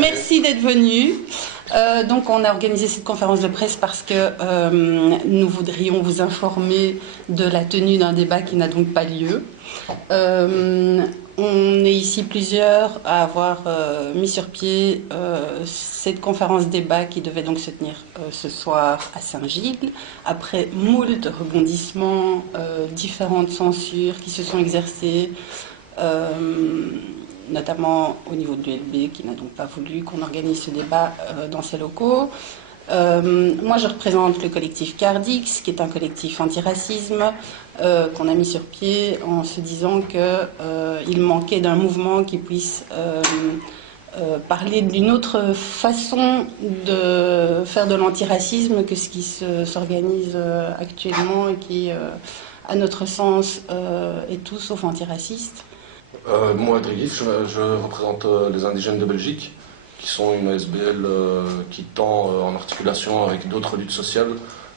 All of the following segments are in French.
Merci d'être venu. Donc on a organisé cette conférence de presse parce que nous voudrions vous informer de la tenue d'un débat qui n'a donc pas lieu. On est ici plusieurs à avoir mis sur pied cette conférence débat qui devait donc se tenir ce soir à Saint-Gilles, après moult rebondissements, différentes censures qui se sont exercées, notamment au niveau de l'ULB qui n'a donc pas voulu qu'on organise ce débat dans ses locaux. Moi je représente le collectif Cardix, qui est un collectif antiracisme qu'on a mis sur pied en se disant qu'il manquait d'un mouvement qui puisse parler d'une autre façon de faire de l'antiracisme que ce qui s'organise actuellement et qui, à notre sens, est tout sauf antiraciste. Moi, Drigif, je représente les indigènes de Belgique, qui sont une ASBL qui tend, en articulation avec d'autres luttes sociales,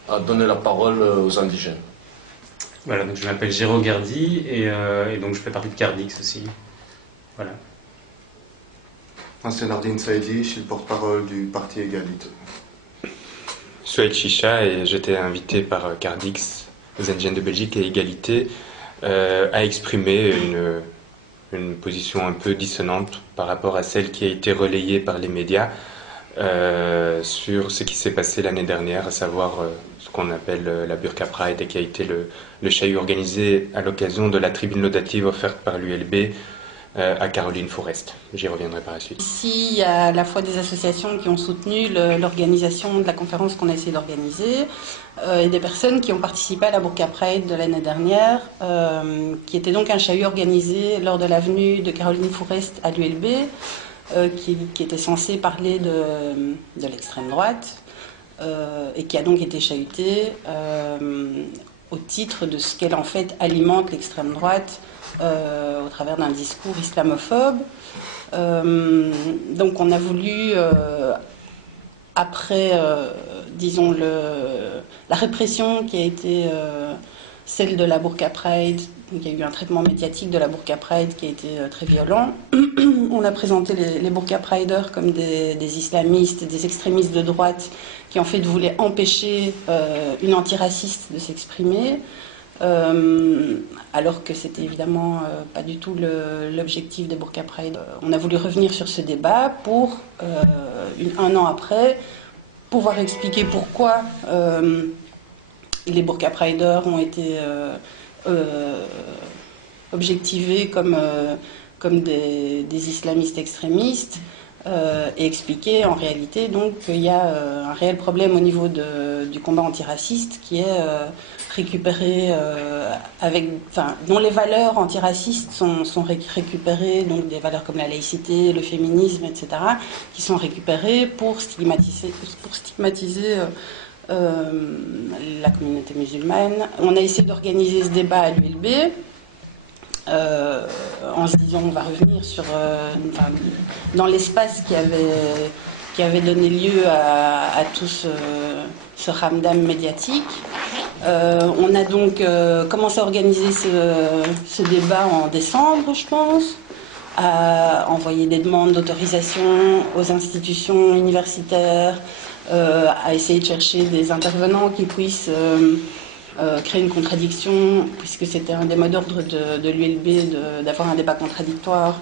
à donner la parole aux indigènes. Voilà, donc je m'appelle Géraud Gardy et donc je fais partie de Cardix aussi. Voilà. Moi, c'est Nardine Saïdi, je suis le porte-parole du parti Égalité. Souhaït Chicha et j'étais invité par Cardix, les indigènes de Belgique et Égalité, à exprimer une position un peu dissonante par rapport à celle qui a été relayée par les médias sur ce qui s'est passé l'année dernière, à savoir ce qu'on appelle la Burqa Pride et qui a été le chahut organisé à l'occasion de la tribune laudative offerte par l'ULB à Caroline Forest. J'y reviendrai par la suite. Ici, il y a à la fois des associations qui ont soutenu l'organisation de la conférence qu'on a essayé d'organiser et des personnes qui ont participé à la Burqa Pride de l'année dernière, qui était donc un chahut organisé lors de la venue de Caroline Forest à l'ULB, qui était censé parler de l'extrême droite et qui a donc été chahutée au titre de ce qu'elle en fait alimente l'extrême droite au travers d'un discours islamophobe. Donc on a voulu, après, disons, la répression qui a été celle de la Burqa Pride, donc il y a eu un traitement médiatique de la Burqa Pride qui a été très violent. On a présenté les Burqa Priders comme des islamistes, des extrémistes de droite qui en fait voulaient empêcher une antiraciste de s'exprimer. Alors que c'était évidemment pas du tout l'objectif des Burqa Pride. On a voulu revenir sur ce débat pour, un an après, pouvoir expliquer pourquoi les Burqa Priders ont été objectivés comme des islamistes extrémistes et expliquer en réalité donc qu'il y a un réel problème au niveau du combat antiraciste qui est récupéré dont les valeurs antiracistes sont récupérées, donc des valeurs comme la laïcité, le féminisme, etc., qui sont récupérées pour stigmatiser la communauté musulmane. On a essayé d'organiser ce débat à l'ULB en se disant on va revenir sur dans l'espace qui avait donné lieu à tout ce ramdam médiatique. On a donc commencé à organiser ce débat en décembre, je pense, à envoyer des demandes d'autorisation aux institutions universitaires, à essayer de chercher des intervenants qui puissent créer une contradiction, puisque c'était un des mots d'ordre de l'ULB d'avoir un débat contradictoire,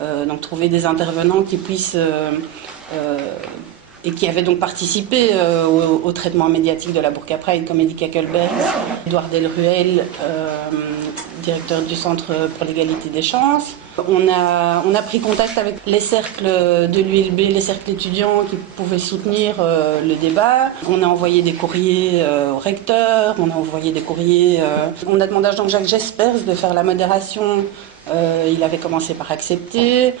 donc trouver des intervenants qui puissent et qui avaient donc participé au traitement médiatique de la Burqa Pride, comme Edith Kakelberg, Édouard Delruel, directeur du Centre pour l'égalité des chances. On a pris contact avec les cercles de l'ULB, les cercles étudiants qui pouvaient soutenir le débat. On a envoyé des courriers au recteur, on a envoyé des courriers... On a demandé à Jean-Jacques Jespers de faire la modération. Il avait commencé par accepter.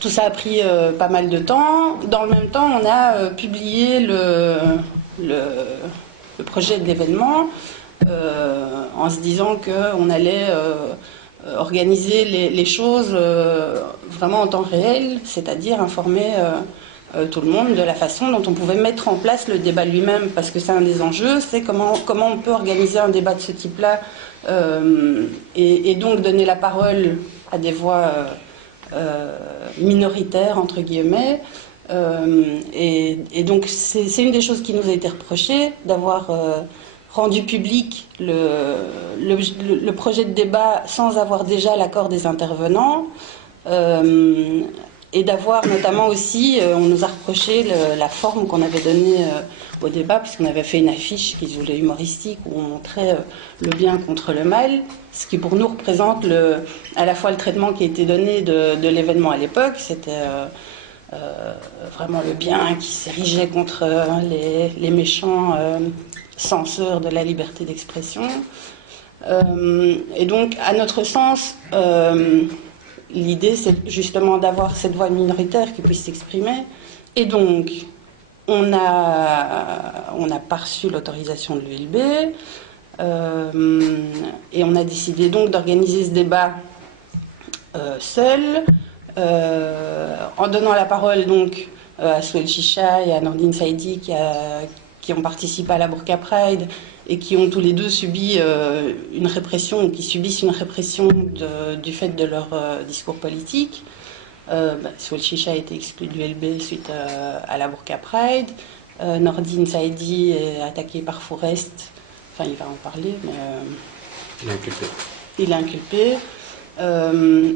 Tout ça a pris pas mal de temps. Dans le même temps, on a publié le projet de l'événement en se disant qu'on allait organiser les choses vraiment en temps réel, c'est-à-dire informer tout le monde de la façon dont on pouvait mettre en place le débat lui-même, parce que c'est un des enjeux, c'est comment on peut organiser un débat de ce type-là et donc donner la parole à des voix minoritaires, entre guillemets, Et donc c'est une des choses qui nous a été reprochée, d'avoir rendu public le projet de débat sans avoir déjà l'accord des intervenants. Et d'avoir notamment aussi, on nous a reproché la forme qu'on avait donnée au débat, puisqu'on avait fait une affiche qui se voulait humoristique, où on montrait le bien contre le mal, ce qui pour nous représente à la fois le traitement qui a été donné de l'événement à l'époque, c'était vraiment le bien qui s'érigeait contre les méchants censeurs de la liberté d'expression. Et donc, à notre sens, l'idée, c'est justement d'avoir cette voix minoritaire qui puisse s'exprimer. Et donc, on n'a pas reçu l'autorisation de l'ULB. Et on a décidé donc d'organiser ce débat seul, en donnant la parole donc à Souheil Chicha et à Nordine Saidi qui ont participé à la Burqa Pride et qui ont tous les deux subi une répression, ou qui subissent une répression du fait de leur discours politique. Souheil Chicha a été exclu de l'ULB suite à la Burqa Pride. Nordine Saidi est attaqué par Forest. Enfin, il va en parler, mais... Il est inculpé. Il est inculpé.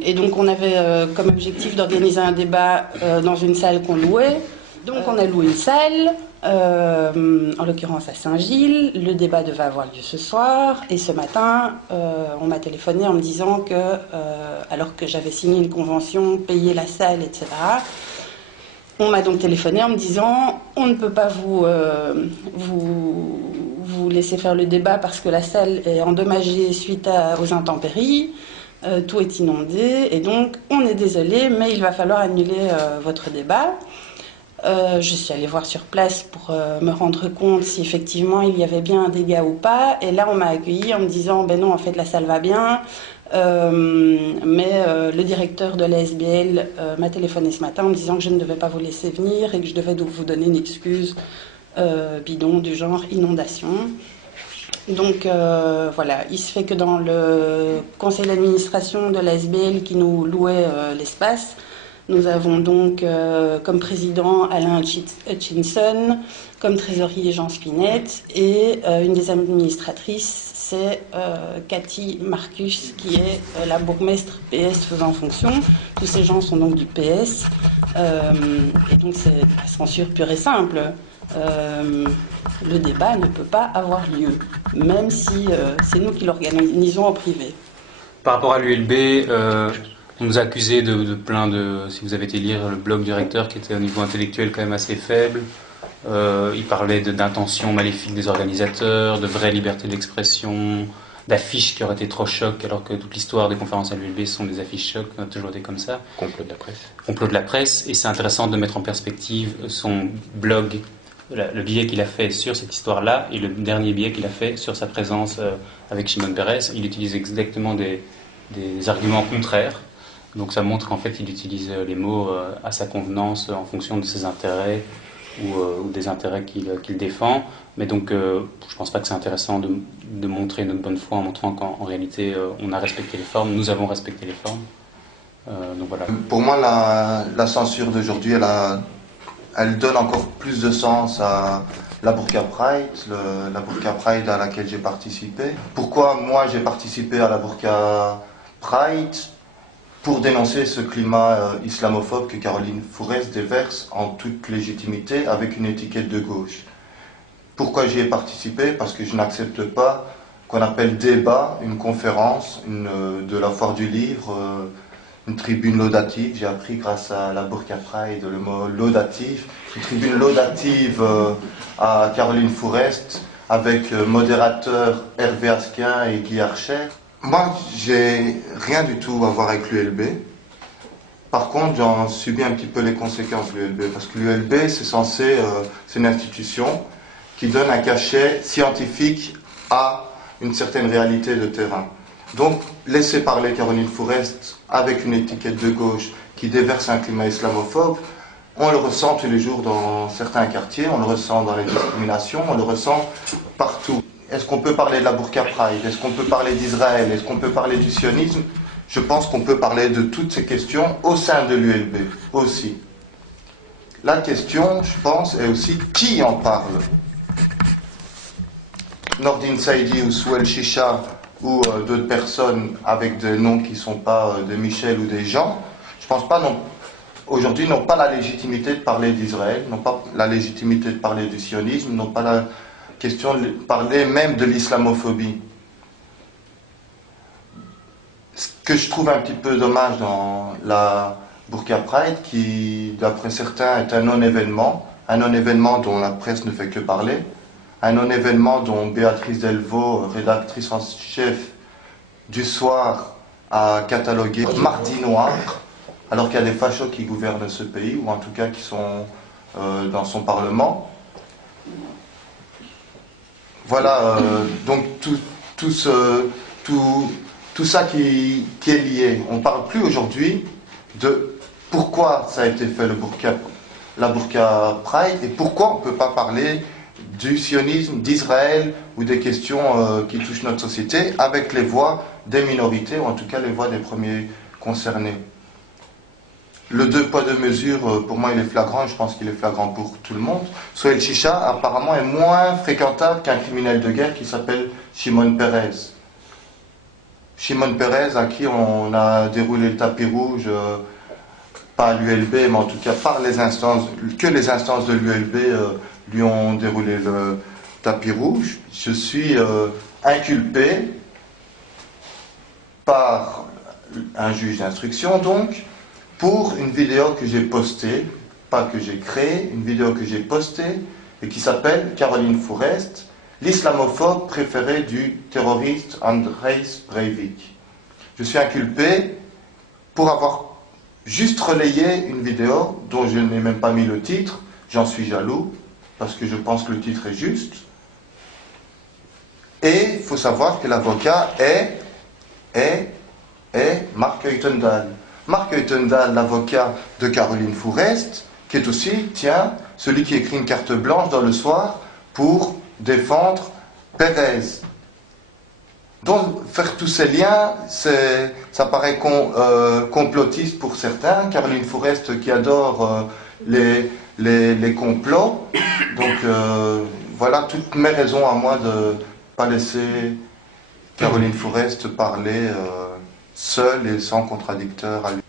Et donc, on avait comme objectif d'organiser un débat dans une salle qu'on louait. Donc, on a loué une salle, en l'occurrence à Saint-Gilles. Le débat devait avoir lieu ce soir. Et ce matin, on m'a téléphoné en me disant que, alors que j'avais signé une convention, payé la salle, etc., on m'a donc téléphoné en me disant on ne peut pas vous laisser faire le débat parce que la salle est endommagée suite aux intempéries, tout est inondé et donc on est désolé mais il va falloir annuler votre débat. Je suis allée voir sur place pour me rendre compte si effectivement il y avait bien un dégât ou pas, et là on m'a accueilli en me disant ben non, en fait la salle va bien. Mais le directeur de la SBL m'a téléphoné ce matin en me disant que je ne devais pas vous laisser venir et que je devais donc vous donner une excuse bidon du genre inondation. Donc voilà, il se fait que dans le conseil d'administration de la SBL qui nous louait l'espace, nous avons donc comme président Alain Hutchinson, comme trésorier Jean Spinette, et une des administratrices c'est Cathy Marcus qui est la bourgmestre PS faisant fonction. Tous ces gens sont donc du PS. Et donc c'est la censure pure et simple. Le débat ne peut pas avoir lieu, même si c'est nous qui l'organisons en privé. Par rapport à l'ULB, on nous a accusé de plein de... Si vous avez été lire le blog du recteur qui était au niveau intellectuel quand même assez faible. Il parlait d'intentions maléfiques des organisateurs, de vraie liberté d'expression, d'affiches qui auraient été trop chocs, alors que toute l'histoire des conférences à l'ULB sont des affiches chocs, on a toujours été comme ça. Complot de la presse. Complot de la presse, et c'est intéressant de mettre en perspective son blog, le billet qu'il a fait sur cette histoire-là, et le dernier billet qu'il a fait sur sa présence avec Shimon Peres. Il utilise exactement des arguments contraires, donc ça montre qu'en fait il utilise les mots à sa convenance en fonction de ses intérêts, ou des intérêts qu'il défend. Mais donc, je ne pense pas que c'est intéressant de montrer notre bonne foi en montrant qu'en réalité, on a respecté les formes, nous avons respecté les formes. Donc voilà. Pour moi, la censure d'aujourd'hui, elle donne encore plus de sens à la Burqa Pride, la Burqa Pride à laquelle j'ai participé. Pourquoi moi j'ai participé à la Burqa Pride? Pour dénoncer ce climat islamophobe que Caroline Fourest déverse en toute légitimité avec une étiquette de gauche. Pourquoi j'y ai participé? Parce que je n'accepte pas qu'on appelle débat une conférence de la foire du livre, une tribune laudative. J'ai appris grâce à la Burqa Pride le mot laudatif. Une tribune laudative à Caroline Fourest avec modérateur Hervé Asquin et Guy Archer. Moi, j'ai rien du tout à voir avec l'ULB. Par contre, j'en subis un petit peu les conséquences de l'ULB, parce que l'ULB, c'est une institution qui donne un cachet scientifique à une certaine réalité de terrain. Donc, laisser parler Caroline Fourest avec une étiquette de gauche qui déverse un climat islamophobe, on le ressent tous les jours dans certains quartiers, on le ressent dans les discriminations, on le ressent partout. Est-ce qu'on peut parler de la Burqa Pride? Est-ce qu'on peut parler d'Israël? Est-ce qu'on peut parler du sionisme? Je pense qu'on peut parler de toutes ces questions au sein de l'ULB aussi. la question, je pense, est aussi qui en parle. Nordin Saidi ou Souel Chicha ou d'autres personnes avec des noms qui ne sont pas des Michel ou des Jean, je pense pas non. Aujourd'hui, n'ont pas la légitimité de parler d'Israël, n'ont pas la légitimité de parler du sionisme, n'ont pas la question de parler même de l'islamophobie. Ce que je trouve un petit peu dommage dans la Burqa Pride, qui, d'après certains, est un non-événement dont la presse ne fait que parler, un non-événement dont Béatrice Delvaux, rédactrice en chef du Soir, a catalogué Mardi Noir, alors qu'il y a des fachos qui gouvernent ce pays, ou en tout cas qui sont dans son Parlement. Voilà, donc tout ça qui est lié. On ne parle plus aujourd'hui de pourquoi ça a été fait la Burqa Pride, et pourquoi on ne peut pas parler du sionisme, d'Israël, ou des questions qui touchent notre société, avec les voix des minorités, ou en tout cas les voix des premiers concernés. Le 2 poids 2 mesures, pour moi, il est flagrant, et je pense qu'il est flagrant pour tout le monde. Souel Chicha, apparemment, est moins fréquentable qu'un criminel de guerre qui s'appelle Shimon Peres. Shimon Peres, à qui on a déroulé le tapis rouge, pas à l'ULB, mais en tout cas par les instances de l'ULB lui ont déroulé le tapis rouge. Je suis inculpé par un juge d'instruction, donc, pour une vidéo que j'ai postée, pas que j'ai créée, une vidéo que j'ai postée, et qui s'appelle Caroline Fourest, l'islamophobe préféré du terroriste Andrei Breivik. Je suis inculpé pour avoir juste relayé une vidéo dont je n'ai même pas mis le titre. J'en suis jaloux, parce que je pense que le titre est juste. Et il faut savoir que l'avocat est Marc Heutendal. Marc Heutendal, l'avocat de Caroline Fourest, qui est aussi, celui qui écrit une carte blanche dans le Soir pour défendre Pérez. Donc, faire tous ces liens, ça paraît complotiste pour certains. Caroline Fourest qui adore les complots. Donc, voilà toutes mes raisons à moi de ne pas laisser Caroline Fourest parler seule et sans contradicteur à lui.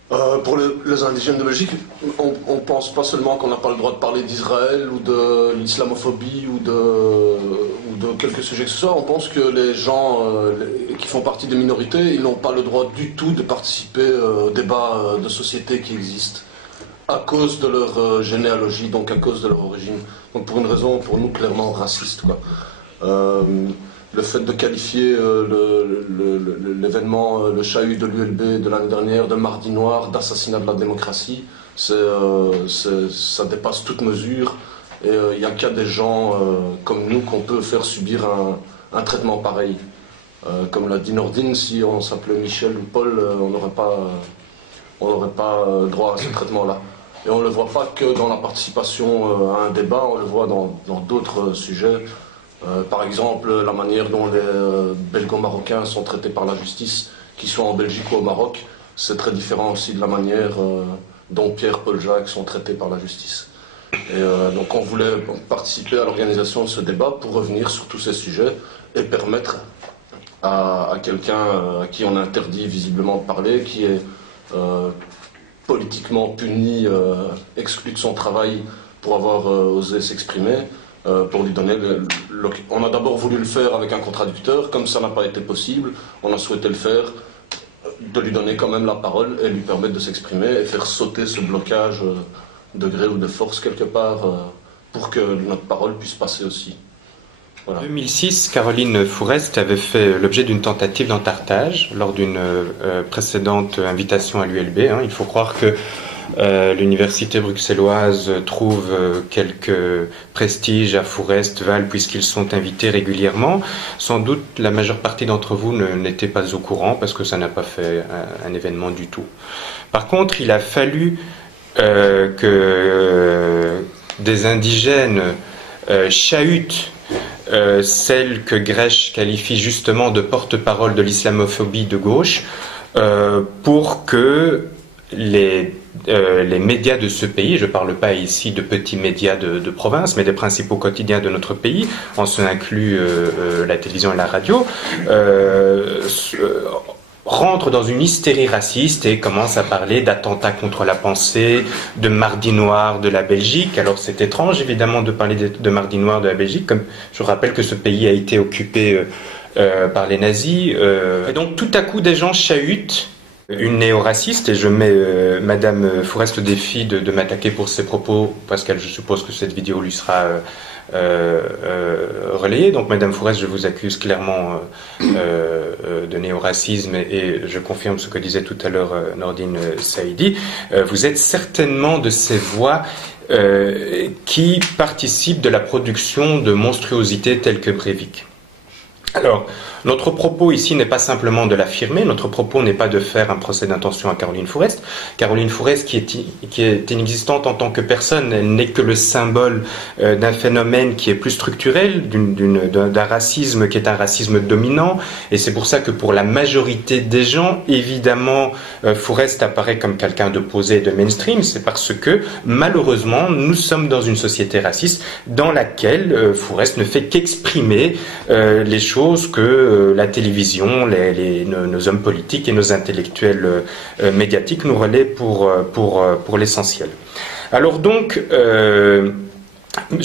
Pour les indigènes de Belgique, on ne pense pas seulement qu'on n'a pas le droit de parler d'Israël ou de l'islamophobie ou de quelque sujet que ce soit. On pense que les gens qui font partie des minorités, ils n'ont pas le droit du tout de participer au débat de société qui existe à cause de leur généalogie, donc à cause de leur origine. Donc pour une raison, pour nous, clairement raciste, quoi. Le fait de qualifier l'événement, le chahut de l'ULB de l'année dernière, de Mardi Noir, d'assassinat de la démocratie, ça dépasse toute mesure. Et il n'y a qu'à des gens comme nous qu'on peut faire subir un traitement pareil. Comme l'a dit Nordine, si on s'appelait Michel ou Paul, on n'aurait pas droit à ce traitement-là. Et on ne le voit pas que dans la participation à un débat, on le voit dans d'autres sujets. Par exemple, la manière dont les Belgo-Marocains sont traités par la justice, qu'ils soient en Belgique ou au Maroc, c'est très différent aussi de la manière dont Pierre, Paul, Jacques sont traités par la justice. Et donc on voulait participer à l'organisation de ce débat pour revenir sur tous ces sujets et permettre à quelqu'un à qui on interdit visiblement de parler, qui est politiquement puni, exclu de son travail pour avoir osé s'exprimer, pour lui donner on a d'abord voulu le faire avec un contradicteur, comme ça n'a pas été possible, on a souhaité le faire, de lui donner quand même la parole et lui permettre de s'exprimer et faire sauter ce blocage de gré ou de force quelque part pour que notre parole puisse passer aussi. Voilà. En 2006, Caroline Fourest avait fait l'objet d'une tentative d'entartage lors d'une précédente invitation à l'ULB. Il faut croire que l'université bruxelloise trouve quelques prestiges à Fourest-Val puisqu'ils sont invités régulièrement. Sans doute la majeure partie d'entre vous n'était pas au courant parce que ça n'a pas fait un événement du tout. Par contre, il a fallu que des indigènes chahutent celle que Grech qualifie justement de porte-parole de l'islamophobie de gauche pour que les les médias de ce pays, je ne parle pas ici de petits médias de province, mais des principaux quotidiens de notre pays, en ce inclut la télévision et la radio, rentre dans une hystérie raciste et commence à parler d'attentats contre la pensée, de Mardi Noir de la Belgique. Alors c'est étrange évidemment de parler de Mardi Noir de la Belgique, comme je rappelle que ce pays a été occupé par les nazis. Et donc tout à coup des gens chahutent une néo-raciste, et je mets Madame Fourest au défi de m'attaquer pour ses propos, parce que je suppose que cette vidéo lui sera relayée. Donc Madame Fourest, je vous accuse clairement de néo-racisme, et je confirme ce que disait tout à l'heure Nordine Saïdi. Vous êtes certainement de ces voix qui participent de la production de monstruosités telles que Breivik. Alors, notre propos ici n'est pas simplement de l'affirmer, notre propos n'est pas de faire un procès d'intention à Caroline Fourest. Caroline Fourest, qui est inexistante en tant que personne, elle n'est que le symbole d'un phénomène qui est plus structurel, d'un racisme qui est un racisme dominant, et c'est pour ça que pour la majorité des gens, évidemment, Fourest apparaît comme quelqu'un d'opposé et de mainstream, c'est parce que, malheureusement, nous sommes dans une société raciste dans laquelle Fourest ne fait qu'exprimer les choses que la télévision, nos hommes politiques et nos intellectuels médiatiques nous relaient pour l'essentiel. Alors donc, je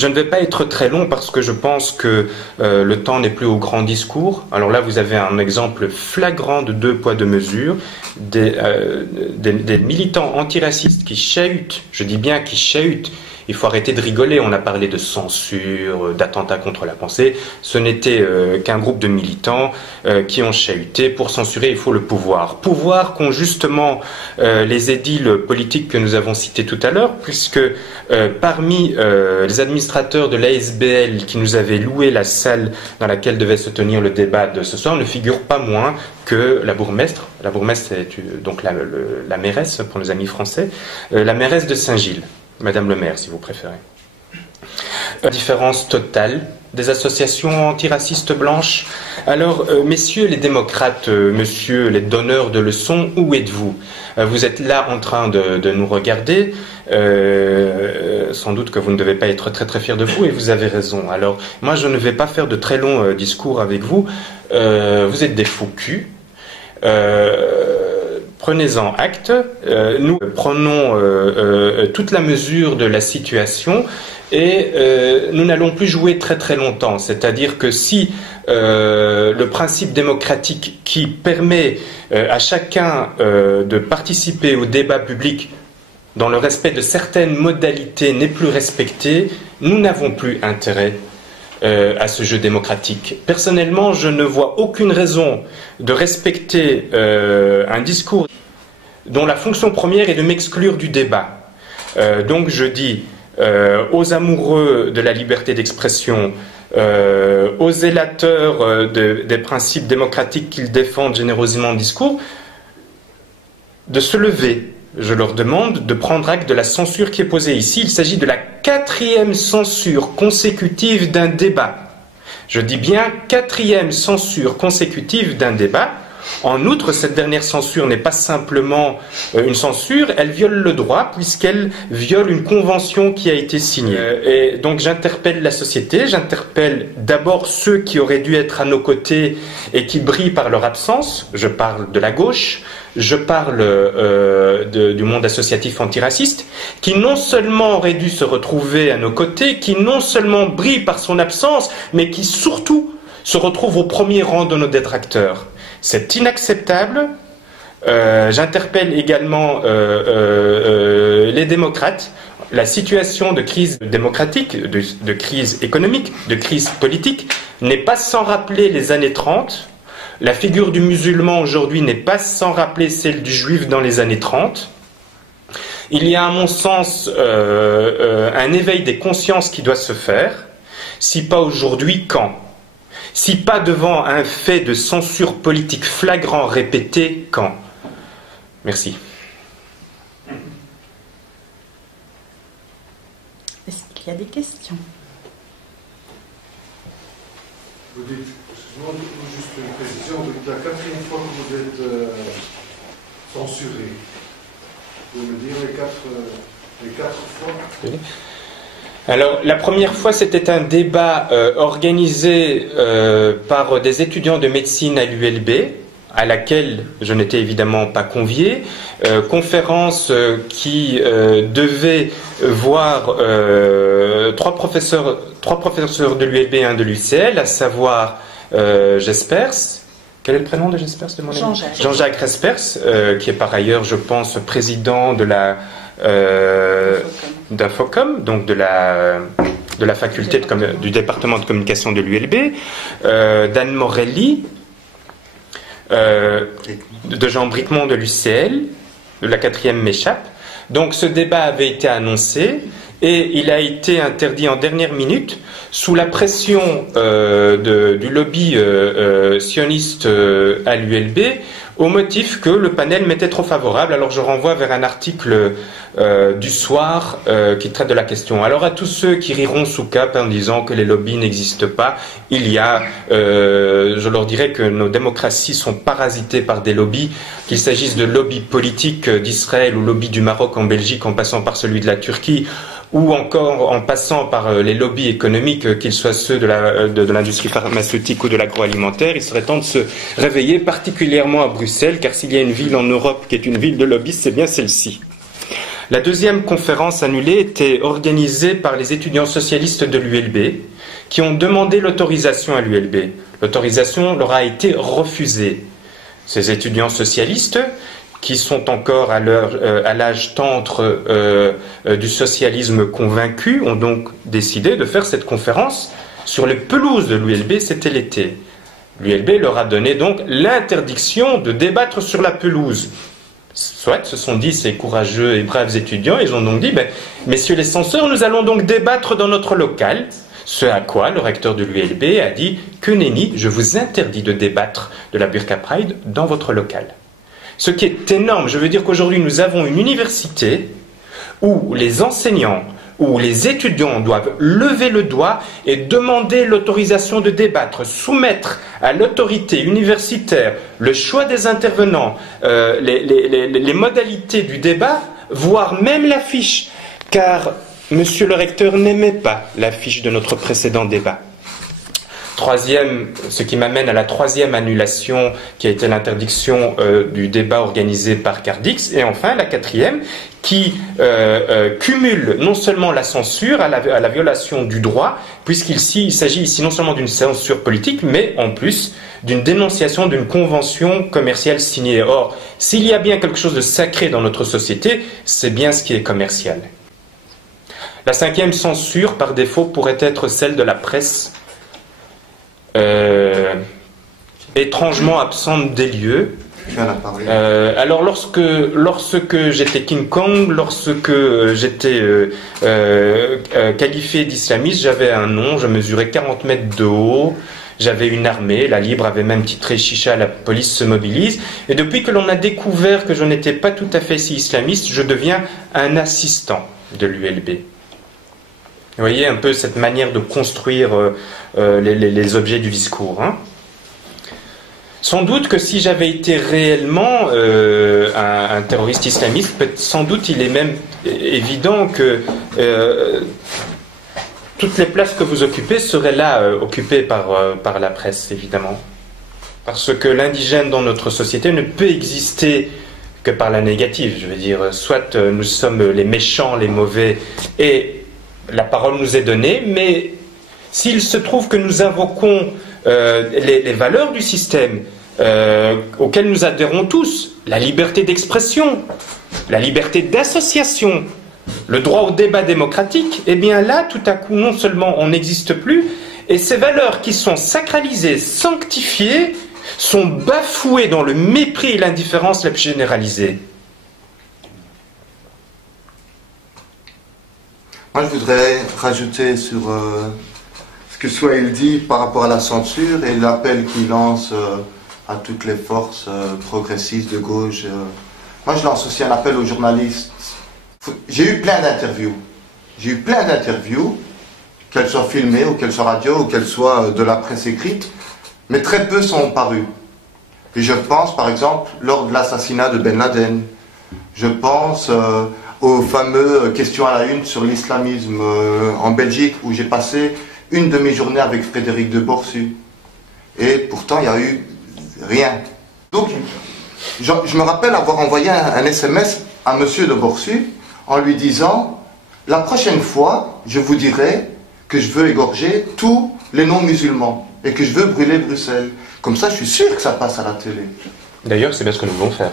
ne vais pas être très long parce que je pense que le temps n'est plus au grand discours. Alors là, vous avez un exemple flagrant de deux poids, deux mesures, des militants antiracistes qui chahutent, je dis bien qui chahutent. Il faut arrêter de rigoler, on a parlé de censure, d'attentats contre la pensée. Ce n'était qu'un groupe de militants qui ont chahuté. Pour censurer, il faut le pouvoir. Pouvoir qu'ont justement les édiles politiques que nous avons cités tout à l'heure, puisque parmi les administrateurs de l'ASBL qui nous avaient loué la salle dans laquelle devait se tenir le débat de ce soir, ne figure pas moins que la bourgmestre. La bourgmestre est donc la mairesse, pour nos amis français, la mairesse de Saint-Gilles. Madame le maire, si vous préférez. Différence totale des associations antiracistes blanches. Alors, messieurs les démocrates, messieurs les donneurs de leçons, où êtes-vous ? Vous êtes là en train de nous regarder. Sans doute que vous ne devez pas être très très fiers de vous, et vous avez raison. Alors, moi, je ne vais pas faire de très longs discours avec vous. Vous êtes des fous culs. Prenez-en acte, nous prenons toute la mesure de la situation, et nous n'allons plus jouer très très longtemps. C'est-à-dire que si le principe démocratique qui permet à chacun de participer au débat public dans le respect de certaines modalités n'est plus respecté, nous n'avons plus intérêt à ce jeu démocratique. Personnellement, je ne vois aucune raison de respecter un discours dont la fonction première est de m'exclure du débat. Donc je dis aux amoureux de la liberté d'expression, aux zélateurs des principes démocratiques qu'ils défendent généreusement en discours, de se lever. Je leur demande de prendre acte de la censure qui est posée ici. Il s'agit de la 4e censure consécutive d'un débat. Je dis bien 4e censure consécutive d'un débat. En outre, cette dernière censure n'est pas simplement une censure, elle viole le droit puisqu'elle viole une convention qui a été signée. Et donc j'interpelle la société, j'interpelle d'abord ceux qui auraient dû être à nos côtés et qui brillent par leur absence. Je parle de la gauche, je parle du monde associatif antiraciste, qui non seulement aurait dû se retrouver à nos côtés, qui non seulement brille par son absence, mais qui surtout se retrouve au premier rang de nos détracteurs. C'est inacceptable. J'interpelle également les démocrates. La situation de crise démocratique, de crise économique, de crise politique n'est pas sans rappeler les années 30. La figure du musulman aujourd'hui n'est pas sans rappeler celle du juif dans les années 30. Il y a à mon sens un éveil des consciences qui doit se faire. Si pas aujourd'hui, quand ? Si pas devant un fait de censure politique flagrant répété, quand ? Merci. Est-ce qu'il y a des questions ? Vous dites, excusez-moi, juste une précision, vous dites la 4e fois que vous êtes censuré. Vous pouvez me dire les quatre fois? Oui. Alors, la première fois, c'était un débat organisé par des étudiants de médecine à l'ULB, à laquelle je n'étais évidemment pas convié. Conférence qui devait voir trois professeurs de l'ULB et un de l'UCL, à savoir Jespers. Quel est le prénom de Jespers de mon ami? Jean-Jacques Jespers, qui est par ailleurs, je pense, président de la d'Infocom, donc de la faculté du département de communication de l'ULB, d'Anne Morelli, de Jean Bricmont de l'UCL, de la 4e m'échappe. Donc ce débat avait été annoncé et il a été interdit en dernière minute sous la pression du lobby sioniste à l'ULB, au motif que le panel m'était trop favorable. Alors je renvoie vers un article du soir qui traite de la question. Alors à tous ceux qui riront sous cap en disant que les lobbies n'existent pas, je leur dirais que nos démocraties sont parasitées par des lobbies, qu'il s'agisse de lobbies politiques d'Israël ou lobby du Maroc en Belgique en passant par celui de la Turquie, ou encore en passant par les lobbies économiques, qu'ils soient ceux de l'industrie pharmaceutique ou de l'agroalimentaire. Il serait temps de se réveiller, particulièrement à Bruxelles, car s'il y a une ville en Europe qui est une ville de lobbyistes, c'est bien celle-ci. La deuxième conférence annulée était organisée par les étudiants socialistes de l'ULB, qui ont demandé l'autorisation à l'ULB. L'autorisation leur a été refusée. Ces étudiants socialistes, qui sont encore à l'âge tendre du socialisme convaincu, ont donc décidé de faire cette conférence sur les pelouses de l'ULB, c'était l'été. L'ULB leur a donné donc l'interdiction de débattre sur la pelouse. Soit, se sont dit ces courageux et braves étudiants, ils ont donc dit, messieurs les censeurs, nous allons donc débattre dans notre local. Ce à quoi le recteur de l'ULB a dit, que nenni, je vous interdis de débattre de la Burqa Pride dans votre local. Ce qui est énorme, je veux dire qu'aujourd'hui nous avons une université où les enseignants, où les étudiants doivent lever le doigt et demander l'autorisation de débattre, soumettre à l'autorité universitaire le choix des intervenants, les modalités du débat, voire même l'affiche, car monsieur le recteur n'aimait pas l'affiche de notre précédent débat. Troisième, ce qui m'amène à la troisième annulation qui a été l'interdiction du débat organisé par Cardix, et enfin la quatrième qui cumule non seulement la censure à la violation du droit, puisqu'il s'agit ici non seulement d'une censure politique, mais en plus d'une dénonciation d'une convention commerciale signée. Or, s'il y a bien quelque chose de sacré dans notre société, c'est bien ce qui est commercial. La cinquième censure, par défaut, pourrait être celle de la presse, étrangement absente des lieux. Alors lorsque j'étais King Kong, lorsque j'étais qualifié d'islamiste, j'avais un nom, je mesurais 40 mètres de haut, j'avais une armée, la Libre avait même titré Chicha, la police se mobilise, et depuis que l'on a découvert que je n'étais pas tout à fait si islamiste, je deviens un assistant de l'ULB. Vous voyez un peu cette manière de construire les objets du discours. Hein. Sans doute que si j'avais été réellement un terroriste islamiste, sans doute il est même évident que toutes les places que vous occupez seraient là occupées par la presse, évidemment. Parce que l'indigène dans notre société ne peut exister que par la négative. Je veux dire, soit nous sommes les méchants, les mauvais, et la parole nous est donnée, mais s'il se trouve que nous invoquons les valeurs du système auxquelles nous adhérons tous, la liberté d'expression, la liberté d'association, le droit au débat démocratique, eh bien là, tout à coup, non seulement on n'existe plus, et ces valeurs qui sont sacralisées, sanctifiées, sont bafouées dans le mépris et l'indifférence la plus généralisée. Moi, je voudrais rajouter sur ce que Souhail dit par rapport à la censure et l'appel qu'il lance à toutes les forces progressistes de gauche. Moi, je lance aussi un appel aux journalistes. J'ai eu plein d'interviews. Qu'elles soient filmées, ou qu'elles soient radio, ou qu'elles soient de la presse écrite, mais très peu sont parus. Et je pense, par exemple, lors de l'assassinat de Ben Laden, Je pense aux fameux questions à la une sur l'islamisme en Belgique, où j'ai passé une demi-journée avec Frédéric de Borsu. Et pourtant, il n'y a eu rien. Donc, je me rappelle avoir envoyé un SMS à monsieur de Borsu en lui disant « La prochaine fois, je vous dirai que je veux égorger tous les non-musulmans et que je veux brûler Bruxelles. Comme ça, je suis sûr que ça passe à la télé. » D'ailleurs, c'est bien ce que nous voulons faire.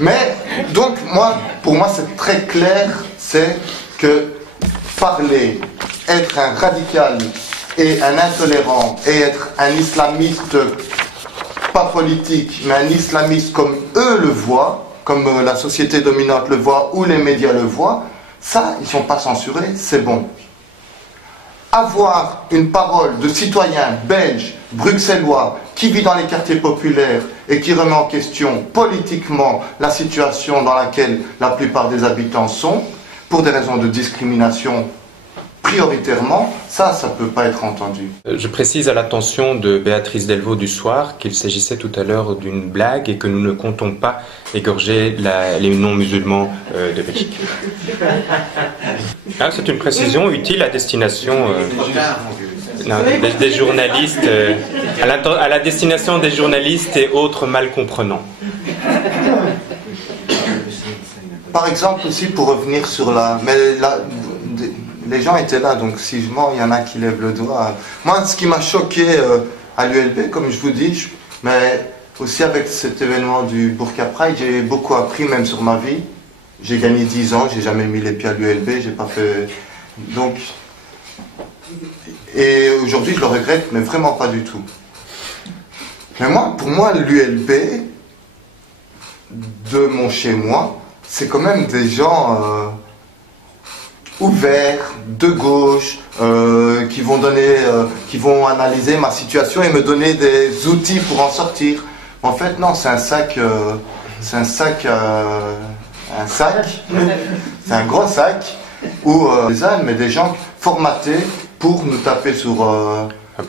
Mais, donc, pour moi, c'est très clair, c'est que parler, être un radical et un intolérant et être un islamiste, pas politique, mais un islamiste comme eux le voient, comme la société dominante le voit ou les médias le voient, ça, ils ne sont pas censurés, c'est bon. Avoir une parole de citoyen belge, bruxellois, qui vit dans les quartiers populaires et qui remet en question politiquement la situation dans laquelle la plupart des habitants sont, pour des raisons de discrimination prioritairement, ça ne peut pas être entendu. Je précise à l'attention de Béatrice Delvaux du Soir qu'il s'agissait tout à l'heure d'une blague et que nous ne comptons pas égorger les non-musulmans de Belgique. Ah, c'est une précision utile à destination des journalistes, à la destination des journalistes et autres mal comprenants. Par exemple aussi, pour revenir sur les gens étaient là, donc si je mens, il y en a qui lèvent le doigt. Moi, ce qui m'a choqué à l'ULB, comme je vous dis, mais aussi avec cet événement du Burqa Pride, j'ai beaucoup appris, même sur ma vie. J'ai gagné 10 ans, j'ai jamais mis les pieds à l'ULB, j'ai pas fait... Donc... Et aujourd'hui, je le regrette, mais vraiment pas du tout. Mais pour moi, l'ULB, de mon chez-moi, c'est quand même des gens... ouverts, de gauche, qui vont analyser ma situation et me donner des outils pour en sortir. En fait, non, c'est un gros sac où des ânes, mais des gens formatés pour nous taper sur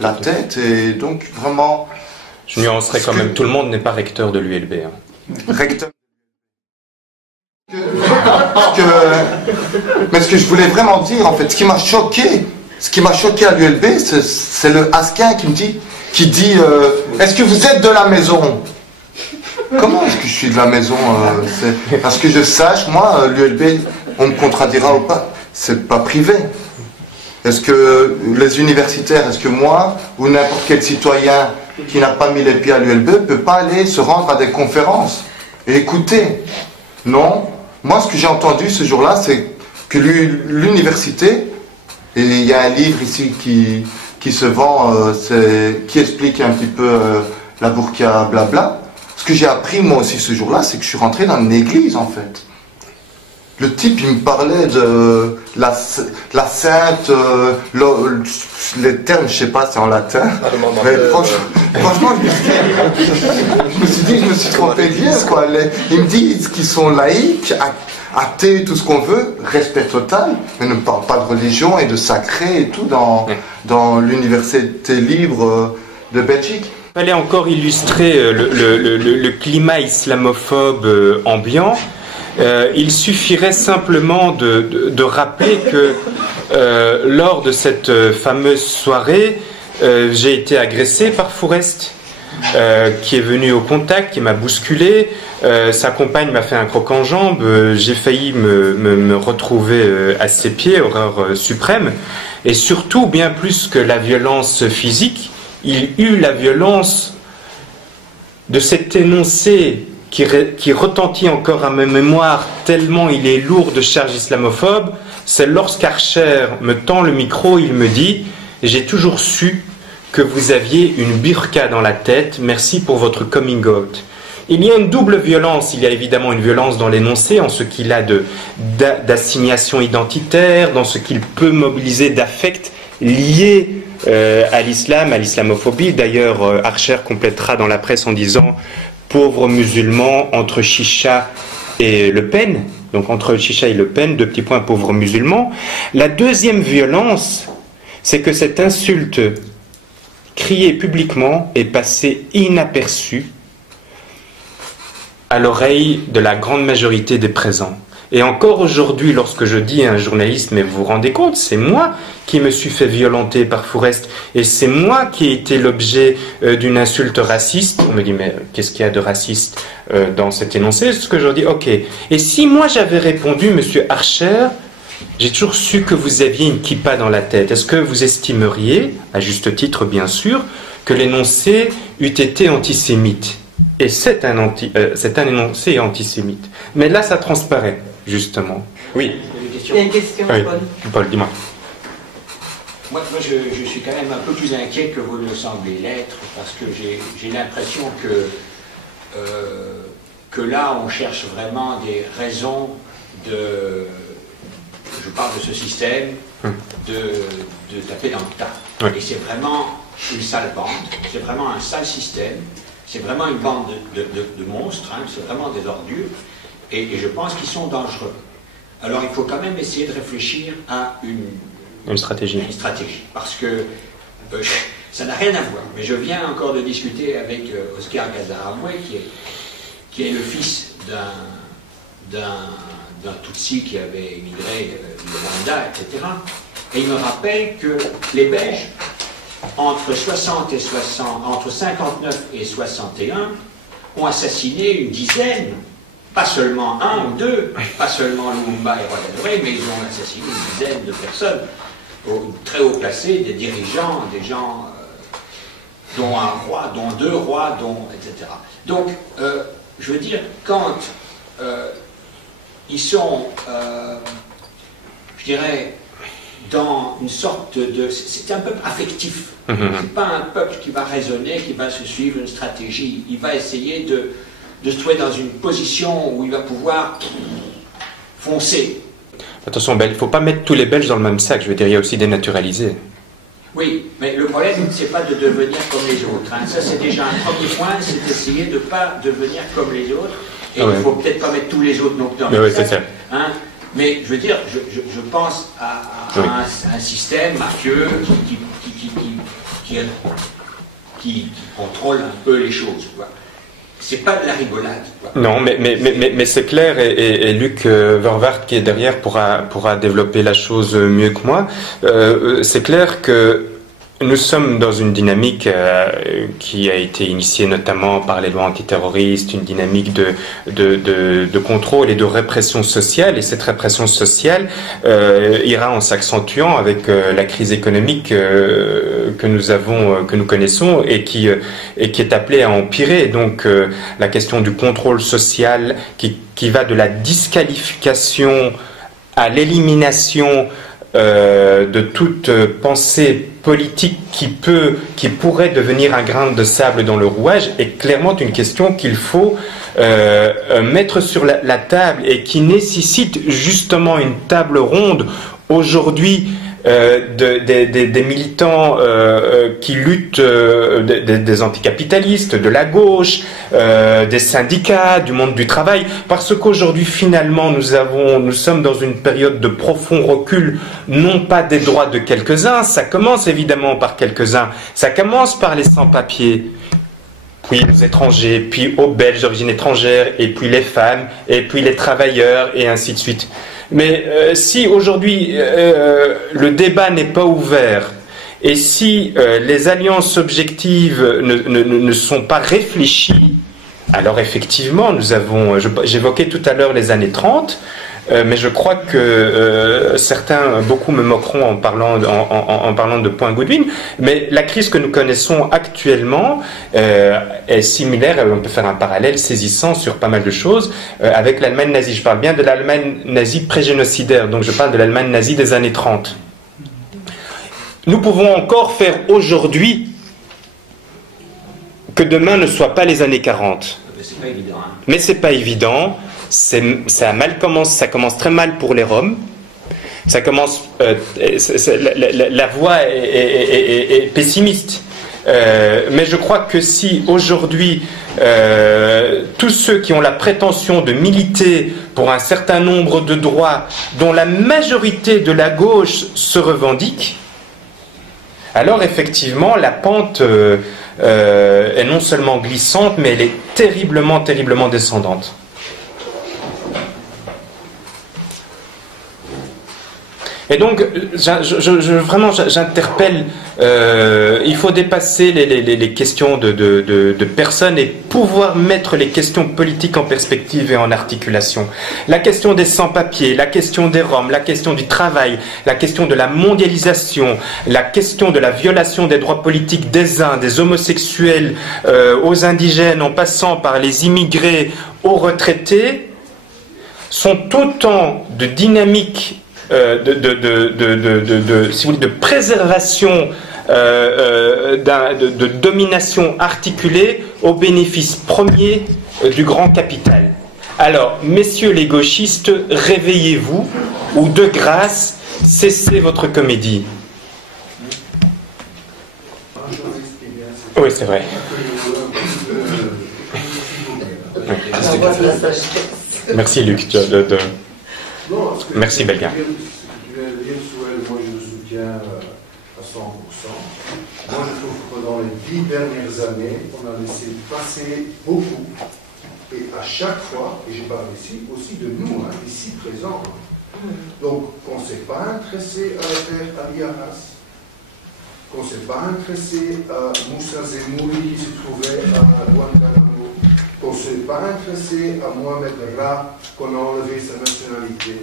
la tête. Et donc, vraiment... Je nuancerai quand même, tout le monde n'est pas recteur de l'ULB. Hein. Recteur. Mais ce que je voulais vraiment dire, en fait, ce qui m'a choqué à l'ULB, c'est le Asquin qui dit est-ce que vous êtes de la maison? Comment est-ce que je suis de la maison? Parce que je sache, moi, l'ULB, on me contradira ou pas, c'est pas privé. Est-ce que les universitaires, est-ce que moi, ou n'importe quel citoyen qui n'a pas mis les pieds à l'ULB ne peut pas aller se rendre à des conférences et écouter? Non. Moi, ce que j'ai entendu ce jour-là, c'est que l'université, et il y a un livre ici qui se vend, qui explique un petit peu la burqa blabla. Ce que j'ai appris moi aussi ce jour-là, c'est que je suis rentré dans une église en fait. Le type, il me parlait de la sainte, les termes, je sais pas, c'est en latin. Mais franchement, je me suis trompé de lieu, quoi. Ils me disent qu'ils sont laïcs, athées, tout ce qu'on veut, respect total, mais ne parlent pas de religion et de sacré et tout dans l'université libre de Belgique. Il fallait encore illustrer le climat islamophobe ambiant. Il suffirait simplement de rappeler que lors de cette fameuse soirée, j'ai été agressé par Fourest, qui est venu au contact, qui m'a bousculé. Sa compagne m'a fait un croc en jambe. J'ai failli me retrouver à ses pieds, horreur suprême. Et surtout, bien plus que la violence physique, il eut la violence de cet énoncé qui retentit encore à ma mémoire tellement il est lourd de charges islamophobes. C'est lorsqu'Archer me tend le micro, il me dit « J'ai toujours su que vous aviez une burqa dans la tête, merci pour votre coming out ». Il y a une double violence. Il y a évidemment une violence dans l'énoncé, en ce qu'il a d'assignation identitaire, dans ce qu'il peut mobiliser d'affect lié à l'islam, à l'islamophobie. D'ailleurs, Archer complétera dans la presse en disant « Pauvres musulmans entre Chicha et Le Pen ». Donc entre Chicha et Le Pen, 2 petits points, pauvres musulmans. La deuxième violence, c'est que cette insulte criée publiquement est passée inaperçue à l'oreille de la grande majorité des présents. Et encore aujourd'hui, lorsque je dis à un journaliste, mais vous vous rendez compte, c'est moi qui me suis fait violenter par Fourest, et c'est moi qui ai été l'objet d'une insulte raciste. On me dit, mais qu'est-ce qu'il y a de raciste dans cet énoncé? Ce que je dis, ok. Et si moi j'avais répondu, monsieur Archer, j'ai toujours su que vous aviez une kippa dans la tête, est-ce que vous estimeriez, à juste titre bien sûr, que l'énoncé eût été antisémite? Et c'est un énoncé antisémite. Mais là, ça transparaît, justement. Oui. Il y a une question, oui. Paul. Paul, dis-moi. Moi je suis quand même un peu plus inquiet que vous ne le semblez l'être, parce que j'ai l'impression que là, on cherche vraiment des raisons de... Je parle de ce système, de taper dans le tas. Oui. Et c'est vraiment une sale bande, c'est vraiment un sale système, c'est vraiment une bande de monstres, hein, c'est vraiment des ordures, et je pense qu'ils sont dangereux. Alors il faut quand même essayer de réfléchir à une stratégie. Parce que ça n'a rien à voir. Mais je viens encore de discuter avec Oscar Gazaramoué, qui est le fils d'un Tutsi qui avait émigré du Rwanda, etc. Et il me rappelle que les Belges, entre 59 et 61, ont assassiné une dizaine, pas seulement un ou deux, pas seulement Lumumba et Rwanda, mais ils ont assassiné une dizaine de personnes, très haut placés, des dirigeants, des gens, dont un roi, dont deux rois, etc. Donc, je veux dire, quand ils sont, je dirais, dans une sorte de... C'est un peuple affectif. C'est pas un peuple qui va raisonner, qui va se suivre une stratégie. Il va essayer de se trouver dans une position où il va pouvoir foncer. Attention, il ne faut pas mettre tous les Belges dans le même sac. Je veux dire, il y a aussi des naturalisés. Oui, mais le problème, c'est pas de devenir comme les autres. Hein. Ça, c'est déjà un premier point, c'est d'essayer de ne pas devenir comme les autres. Et il ne faut peut-être pas mettre tous les autres non plus dans le sac. Hein. Mais je veux dire, je pense à un système mafieux qui contrôle un peu les choses. C'est pas de la rigolade. Non, mais c'est clair, et Luc Vervaert qui est derrière pourra développer la chose mieux que moi. C'est clair que nous sommes dans une dynamique qui a été initiée notamment par les lois antiterroristes, une dynamique de contrôle et de répression sociale, et cette répression sociale ira en s'accentuant avec la crise économique que nous connaissons et qui est appelée à empirer. Donc la question du contrôle social qui va de la disqualification à l'élimination de toute pensée politique qui pourrait devenir un grain de sable dans le rouage est clairement une question qu'il faut mettre sur la table et qui nécessite justement une table ronde aujourd'hui des militants qui luttent, des anticapitalistes, de la gauche, des syndicats, du monde du travail, parce qu'aujourd'hui finalement nous sommes dans une période de profond recul, non pas des droits de quelques-uns, ça commence évidemment par quelques-uns, ça commence par les sans-papiers, puis aux étrangers, puis aux Belges d'origine étrangère, et puis les femmes, et puis les travailleurs, et ainsi de suite. Mais si aujourd'hui le débat n'est pas ouvert et si les alliances objectives ne sont pas réfléchies, alors effectivement, j'évoquais tout à l'heure les années 30, mais je crois que beaucoup me moqueront en parlant de Point Goodwin, mais la crise que nous connaissons actuellement est similaire, on peut faire un parallèle saisissant sur pas mal de choses, avec l'Allemagne nazie. Je parle bien de l'Allemagne nazie pré-génocidaire, donc je parle de l'Allemagne nazie des années 30. Nous pouvons encore faire aujourd'hui que demain ne soit pas les années 40. C'est pas évident. Hein. Mais c'est pas évident. Ça commence très mal pour les Roms. Ça commence. La voie est pessimiste. Mais je crois que si aujourd'hui tous ceux qui ont la prétention de militer pour un certain nombre de droits dont la majorité de la gauche se revendique, alors effectivement la pente est non seulement glissante, mais elle est terriblement, terriblement descendante. Et donc, vraiment, j'interpelle, il faut dépasser les questions de personnes et pouvoir mettre les questions politiques en perspective et en articulation. La question des sans-papiers, la question des Roms, la question du travail, la question de la mondialisation, la question de la violation des droits politiques des uns, des homosexuels, aux indigènes, en passant par les immigrés, aux retraités, sont autant de dynamiques si vous voulez, de préservation, de domination articulée au bénéfice premier du grand capital. Alors, messieurs les gauchistes, réveillez-vous, ou de grâce, cessez votre comédie. Oui, c'est vrai. Merci Luc. Merci Belga. Moi je le soutiens à 100%. Moi je trouve que dans les 10 dernières années, on a laissé passer beaucoup. Et à chaque fois, et je parle ici aussi de nous, ici présents. Donc qu'on ne s'est pas intéressé à l'affaire Ali Arras, qu'on ne s'est pas intéressé à Moussa Zemouri qui se trouvait à Guantanamo, qu'on ne s'est pas intéressé à Mohamed Ra, qu'on a enlevé sa nationalité,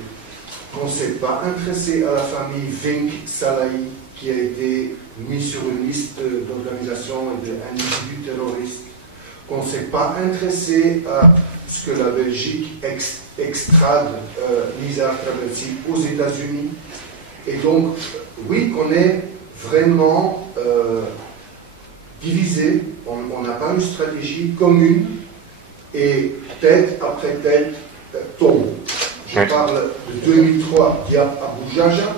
qu'on ne s'est pas intéressé à la famille Vink Salahi qui a été mis sur une liste d'organisations et d'individus terroristes, qu'on ne s'est pas intéressé à ce que la Belgique extrade Nizar Traversi aux États-Unis. Et donc, oui, qu'on est vraiment divisé, on n'a pas une stratégie commune, et tête après tête tombe. Je parle de 2003 Diab Abu Jaja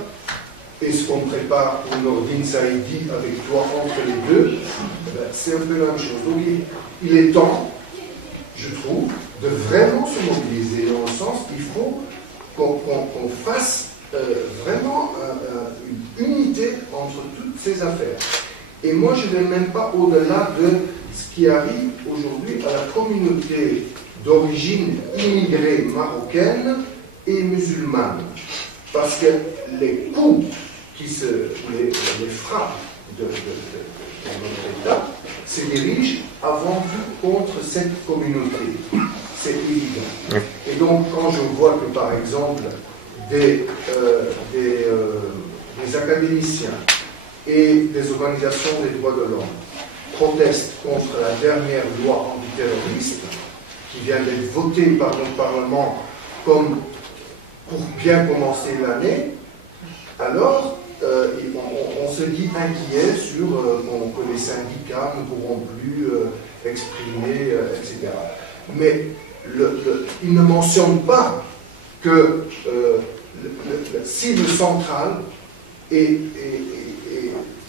et ce qu'on prépare pour Nordine Saïdi avec toi entre les deux, c'est un peu la même chose. Donc il est temps, je trouve, de vraiment se mobiliser dans le sens qu'il faut qu'on fasse vraiment une unité entre toutes ces affaires. Et moi je ne vais même pas au-delà de ce qui arrive aujourd'hui à la communauté d'origine immigrée marocaine et musulmane. Parce que les coups les frappes de notre État se dirigent avant tout contre cette communauté. C'est évident. Et donc quand je vois que par exemple des académiciens et des organisations des droits de l'homme protestent contre la dernière loi antiterroriste qui vient d'être votée par notre Parlement comme pour bien commencer l'année, alors on se dit inquiet sur que les syndicats ne pourront plus exprimer, etc. Mais il ne mentionne pas que la cible centrale est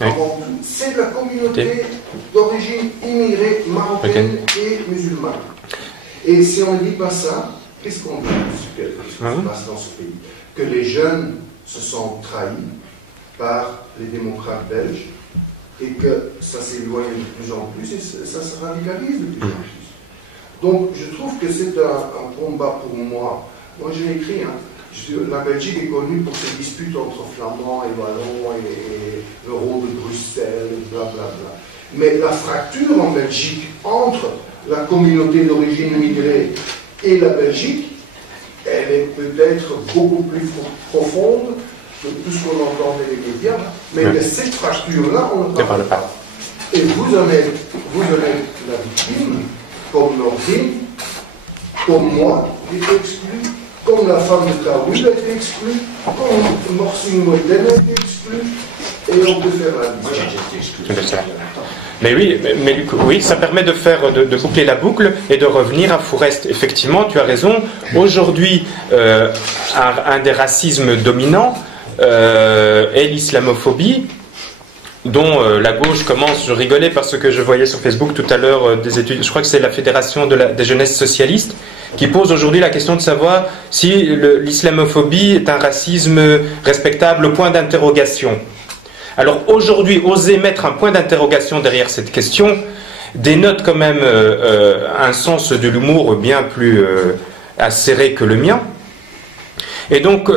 avant tout, c'est la communauté d'origine immigrée marocaine et musulmane. Et si on ne dit pas ça, qu'est-ce qu'on dit ce qui se passe dans ce pays? Que les jeunes se sentent trahis par les démocrates belges et que ça s'éloigne de plus en plus et ça se radicalise de plus en plus. Donc je trouve que c'est un combat pour moi. Moi j'ai écrit, la Belgique est connue pour ses disputes entre flamands et wallons et le rôle de Bruxelles, blablabla. Mais la fracture en Belgique entre la communauté d'origine immigrée et la Belgique, elle est peut-être beaucoup plus profonde que tout ce qu'on entend dans les médias, mais de cette fracture-là, on ne parle pas. Et vous en êtes la victime, comme Nordine, comme moi, qui est exclu, comme la femme de Taoui a été exclue, comme Morsine Moïden a été exclue, et on peut faire la liste. Mais oui, ça permet de boucler la boucle et de revenir à Fourest. Effectivement, tu as raison. Aujourd'hui, un des racismes dominants est l'islamophobie, dont la gauche commence. Je rigolais parce que je voyais sur Facebook tout à l'heure des études. Je crois que c'est la Fédération des jeunesses socialistes qui pose aujourd'hui la question de savoir si l'islamophobie est un racisme respectable, point d'interrogation. Alors aujourd'hui, oser mettre un point d'interrogation derrière cette question dénote quand même un sens de l'humour bien plus acéré que le mien. Et donc,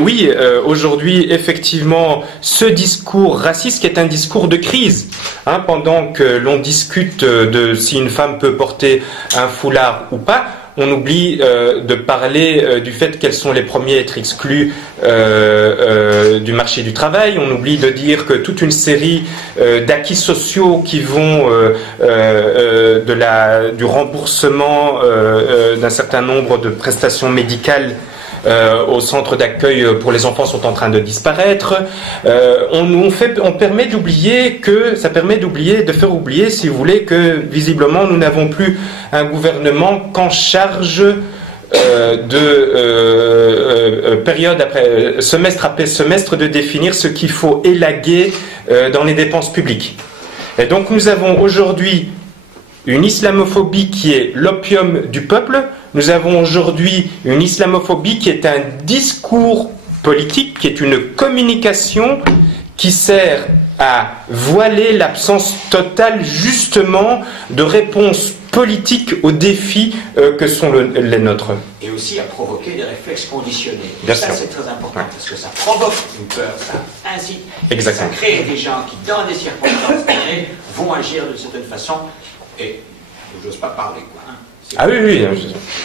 oui, aujourd'hui, effectivement, ce discours raciste qui est un discours de crise, hein, pendant que l'on discute de si une femme peut porter un foulard ou pas, on oublie de parler du fait qu'elles sont les premiers à être exclues du marché du travail. On oublie de dire que toute une série d'acquis sociaux qui vont du remboursement d'un certain nombre de prestations médicales au centre d'accueil pour les enfants sont en train de disparaître. On permet d'oublier ça permet de faire oublier, si vous voulez, que visiblement nous n'avons plus un gouvernement qu'en charge période après semestre de définir ce qu'il faut élaguer dans les dépenses publiques. Et donc nous avons aujourd'hui une islamophobie qui est l'opium du peuple. Nous avons aujourd'hui une islamophobie qui est un discours politique, qui est une communication qui sert à voiler l'absence totale justement de réponses politiques aux défis que sont les nôtres. Et aussi à provoquer des réflexes conditionnés. Bien ça, sûr. c'est très important, parce que ça provoque une peur, ça incite. Exactement. Ça crée des gens qui, dans des circonstances données, vont agir d'une certaine façon. Et j'ose pas parler, quoi. Hein. Ah oui, oui.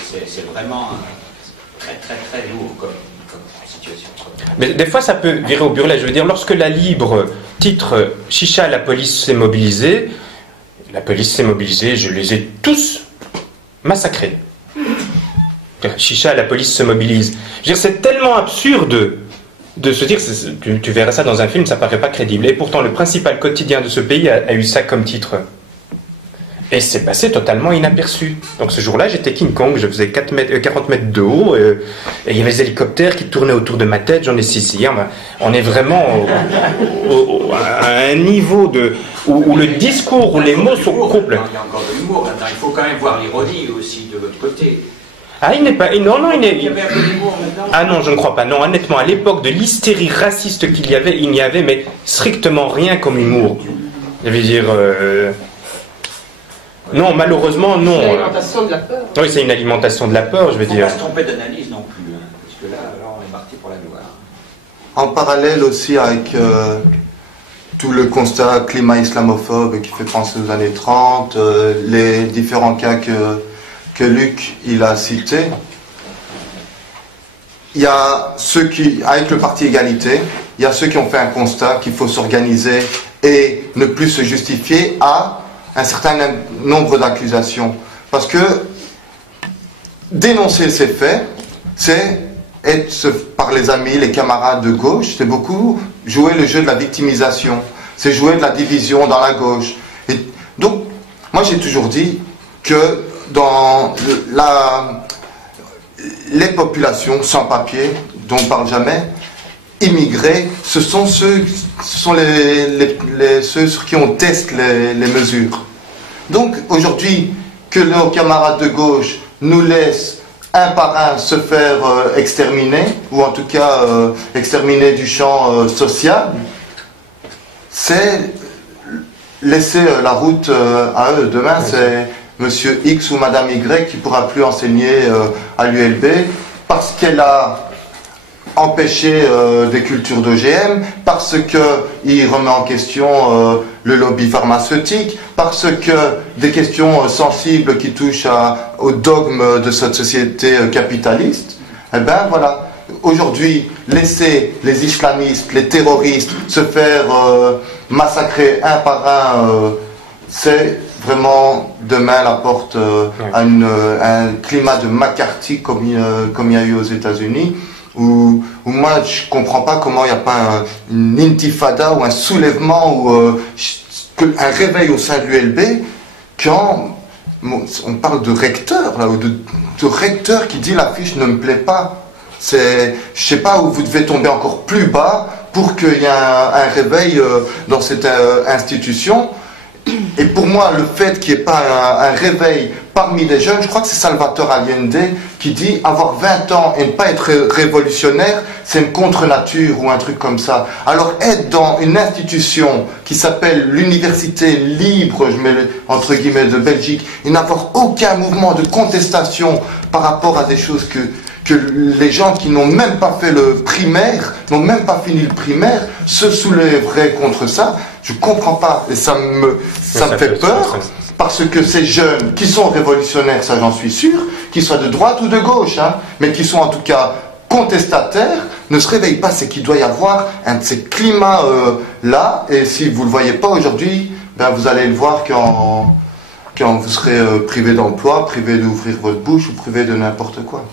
C'est vraiment très, très, très lourd comme situation. Mais des fois, ça peut virer au burlesque. Je veux dire, lorsque la Libre titre « Chicha, la police s'est mobilisée », je les ai tous massacrés. Chicha, la police se mobilise. Je veux dire, c'est tellement absurde de se dire, tu verrais ça dans un film, ça paraît pas crédible. Et pourtant, le principal quotidien de ce pays a eu ça comme titre. Et c'est passé totalement inaperçu. Donc ce jour-là, j'étais King Kong, je faisais 40 mètres de haut, et il y avait des hélicoptères qui tournaient autour de ma tête, j'en ai 6 hier. On est vraiment à un niveau où le discours, où les mots sont complets. Il y a encore de l'humour là-dedans, il faut quand même voir l'ironie aussi de l'autre côté. Ah, il n'est pas... Non, il est... Il y avait un peu d'humour là-dedans. Ah non, je ne crois pas. Non, honnêtement, à l'époque de l'hystérie raciste qu'il y avait, il n'y avait mais strictement rien comme humour. Je veux dire... Non, malheureusement, non. C'est une alimentation de la peur. Oui, c'est une alimentation de la peur, je veux dire. Il ne faut pas se tromper d'analyse non plus, hein, parce que là, alors, on est parti pour la gloire. En parallèle aussi avec tout le constat climat islamophobe qui fait penser aux années 30, les différents cas que Luc il a cités, il y a ceux qui, avec le parti Égalité, il y a ceux qui ont fait un constat qu'il faut s'organiser et ne plus se justifier à un certain nombre d'accusations. Parce que dénoncer ces faits, c'est être par les amis, les camarades de gauche, c'est beaucoup jouer le jeu de la victimisation, c'est jouer de la division dans la gauche. Et donc, moi j'ai toujours dit que dans les populations sans papier, dont on ne parle jamais, immigrés, ce sont ceux sur qui on teste les mesures. Donc aujourd'hui, que nos camarades de gauche nous laissent un par un se faire exterminer, ou en tout cas exterminer du champ social, c'est laisser la route à eux. Demain, c'est Monsieur X ou Madame Y qui ne pourra plus enseigner à l'ULB parce qu'elle a empêcher des cultures d'OGM, parce qu'il remet en question le lobby pharmaceutique, parce que des questions sensibles qui touchent au dogme de cette société capitaliste. Eh bien voilà, aujourd'hui, laisser les islamistes, les terroristes se faire massacrer un par un, c'est vraiment demain la porte à un climat de McCarthy comme il y a eu aux États-Unis. Où moi je comprends pas comment il n'y a pas une intifada ou un soulèvement ou un réveil au sein de l'ULB quand on parle de recteur là, ou de recteur qui dit la fiche ne me plaît pas. Je sais pas où vous devez tomber encore plus bas pour qu'il y ait un réveil dans cette institution. Et pour moi, le fait qu'il n'y ait pas un réveil parmi les jeunes, je crois que c'est Salvatore Allende qui dit avoir 20 ans et ne pas être révolutionnaire, c'est une contre-nature ou un truc comme ça. Alors être dans une institution qui s'appelle l'université libre, je mets entre guillemets, de Belgique, et n'avoir aucun mouvement de contestation par rapport à des choses que les gens qui n'ont même pas fait le primaire, n'ont même pas fini le primaire, se soulèveraient contre ça, je comprends pas. Et ça me fait peur, parce que ces jeunes qui sont révolutionnaires, ça j'en suis sûr, qu'ils soient de droite ou de gauche, hein, mais qui sont en tout cas contestataires, ne se réveillent pas. C'est qu'il doit y avoir un de ces climats là, et si vous ne le voyez pas aujourd'hui, ben vous allez le voir quand vous serez privé d'emploi, privé d'ouvrir votre bouche ou privé de n'importe quoi.